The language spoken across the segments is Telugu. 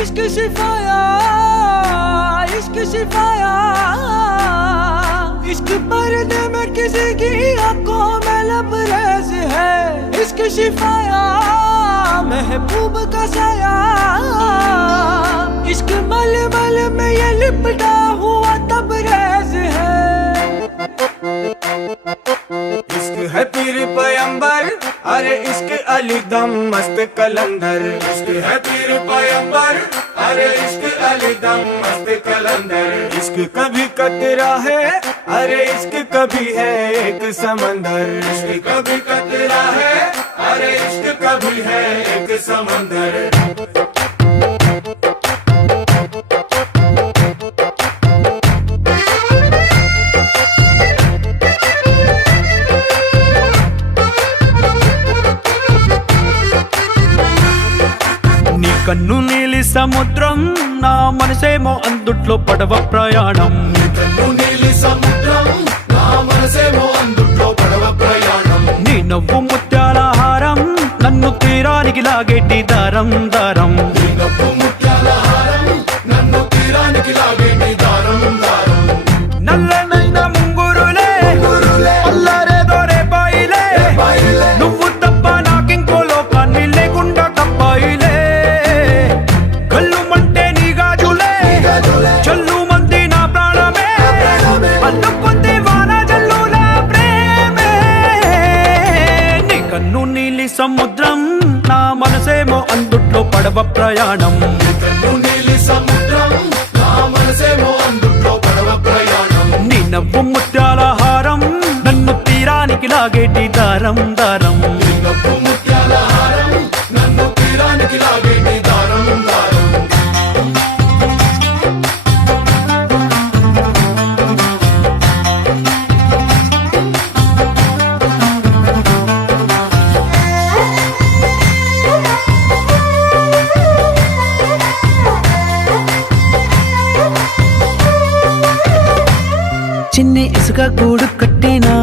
इश्क शिफाया, इश्क शिफाया, इश्क पर्दे में किसी की आंखों में लबरेज है। इश्क शिफाया, महबूब का साया, इश्क मलमल में ये लिपटा हुआ तबरेज है। इश्क है पीर पैगंबर, अरे इश्क अली दम मस्त कलंदर। इश्क है पीर पैगंबर, अरे इश्क अली दम मस्त कलंदर। इश्क कभी कतरा है, अरे इश्क कभी है एक समंदर। इश्क कभी कतरा है, अरे इश्क कभी है एक समंदर। కన్ను నీలి సముద్రం, నా మనసేమో అందుట్లో పడవ ప్రయాణం। కన్ను నీలి సముద్రం, నా మనసేమో అందుట్లో పడవ ప్రయాణం। నీ నవ్వు ముత్యాల హారం, నన్ను తీరానికి లాగేటి దారం దారం। నీ నవ్వు ముత్యాల హారం, నన్ను తీరానికి లాగేటి దారం దారం। నల్లనైన ముంగురులే అల్లారేదో రేపాయిలే, నువ్వు తప్ప నాకింకో లోకాన్ని లేకుండా కప్పాయిలే। చల్లు మంది నా ప్రాణమే, అల్లుకుంది వాన జల్లుల ప్రేమే। నీ కన్ను నీలి సముద్రం, నా మనసేమో అందుట్లో పడవ ప్రయాణం। కన్ను నీలి సముద్రం, నా మనసేమో అందుట్లో పడవ ప్రయాణం। నీ నవ్వు ముత్యాల హారం, నన్ను తీరానికి లాగేటి దారం దారం। నీ నవ్వు ముత్యాల హారం, నన్ను తీరానికి లాగేటి దారం దారం। చిన్ని ఇసుక గూడు కట్టినా,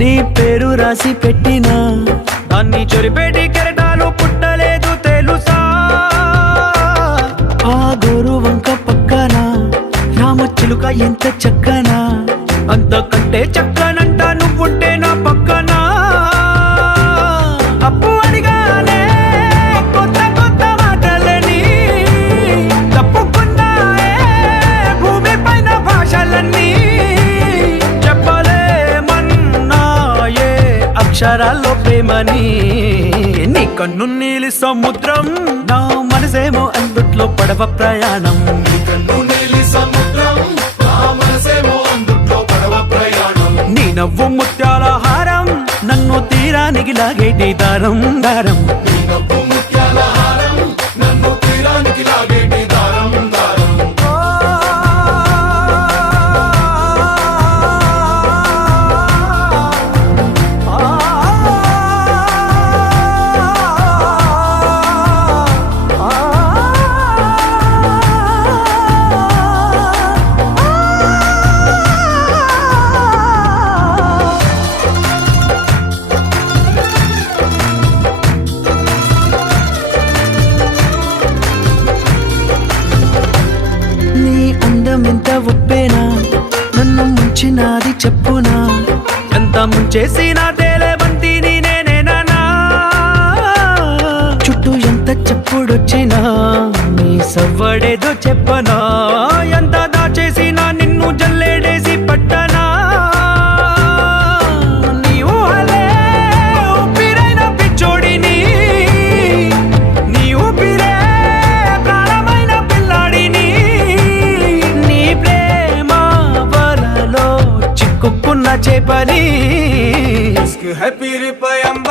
నీ పేరు రాసి పెట్టినా, దాన్ని చొరిపేటి కెరటాలు పుట్టలేదు తెలుసా। ఆ గోరు వంక పక్కన రామచిలుక ఎంత చక్కనా, అంతకంటే చక్కనంట నువ్వుంటే నా పక్కన। అప్పు అడిగానే కొత్త కొత్త మాటలని, తప్పుకున్నాయే భూమి పైన భాషలన్నీ, చెప్పలేమన్నాయే అక్షరాల్లో ప్రేమని। నీ కన్ను నీలి సముద్రం, నా మనసేమో అందుట్లో పడవ ప్రయాణం। నీ కన్ను నీలి సముద్రం, నా మనసేమో అందుట్లో పడవ ప్రయాణం। నీ నవ్వు ముత్యాల హారం, నన్ను తీరానికి లాగేటి దారం దారం। నీ నవ్వు ముత్యాల హారం, నన్ను తీరానికి లాగేటి దారం దారం। ఎంత ఒప్పేనా, నన్ను ముంచినాది చెప్పునా, ఎంత ముంచేసినా తేలేవంతిని నేనేనా। చుట్టూ ఎంత చెప్పుడొచ్చినా, నీ సవ్వడేదో చెప్పనా, ఎంత దాచేసినా నిన్ను జల్లేడేసి పట్టనా। నీ ఊహలే ఊపిరైన పిచ్చోడిని, నీ ఊపిరే ప్రాణమైన పిల్లాడిని, నీ ప్రేమ వలలో చిక్కుకున్న చేపని। इश्क है पीर पैगंबर।